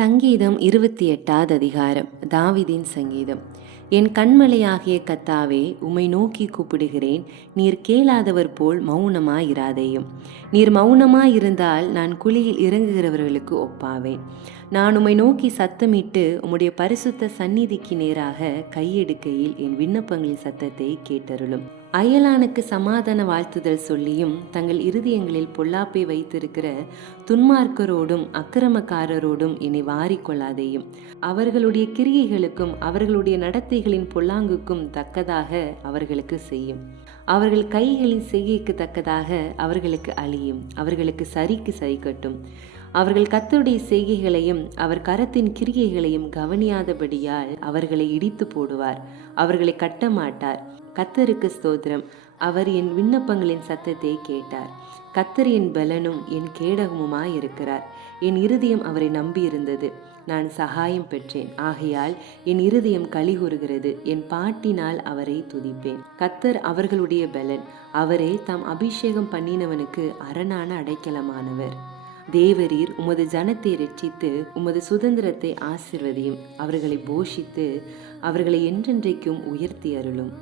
சங்கீதம் இருபத்தி எட்டாவது அதிகாரம் தாவிதின் சங்கீதம். என் கண்மலையாகிய கத்தாவே உம்மை நோக்கி கூப்பிடுகிறேன். நீர் கேளாதவர் போல் மௌனமாயிராதேயும். நீர் மௌனமாயிருந்தால் நான் குழியில் இறங்குகிறவர்களுக்கு ஒப்பாவேன். நான் உம்மை நோக்கி சத்தமிட்டு உம்முடைய பரிசுத்த சந்நிதிக்கு நேராக கையெடுக்கையில் என் விண்ணப்பங்களின் சத்தத்தை கேட்டருளும். அயலானுக்கு சமாதான வாழ்த்துதல் சொல்லியும் தங்கள் இருதயங்களில் பொல்லாப்பை வைத்திருக்கிற துன்மார்க்கரோடும் அக்கிரமக்காரரோடும் என்னை வாரிக்கொள்ளாதேயும் அவர்களுடைய கிரியைகளுக்கும் அவர்களுடைய நடத்தைகளின் பொல்லாங்குக்கும் தக்கதாக அவர்களுக்கு செய்யும். அவர்கள் கைகளின் செய்கைக்கு தக்கதாக அவர்களுக்கு அழியும் அவர்களுக்கு சரிக்கு சரி கட்டும். அவர்கள் கத்தருடைய செய்கைகளையும் அவர் கரத்தின் கிரியைகளையும் கவனியாதபடியால் அவர்களை இடித்து போடுவார் அவர்களை கட்ட மாட்டார் கத்தருக்கு ஸ்தோத்திரம். அவர் என் விண்ணப்பங்களின் சத்தத்தை கேட்டார். கத்தர் என் பலனும் என் கேடகமுமாய் இருக்கிறார். என் இருதயம் அவரை நம்பியிருந்தது. நான் சகாயம் பெற்றேன். ஆகையால் என் இருதயம் கலிகூறுகிறது என் பாட்டினால் அவரை துதிப்பேன். கத்தர் அவர்களுடைய பலன். அவரே தாம் அபிஷேகம் பண்ணினவனுக்கு அரணான அடைக்கலமானவர். தேவரீர் உமது ஜனத்தை ரட்சித்து உமது சுதந்திரத்தை ஆசிர்வதியும். அவர்களை போஷித்து அவர்களை என்றென்றைக்கும் உயர்த்தி அருளும்.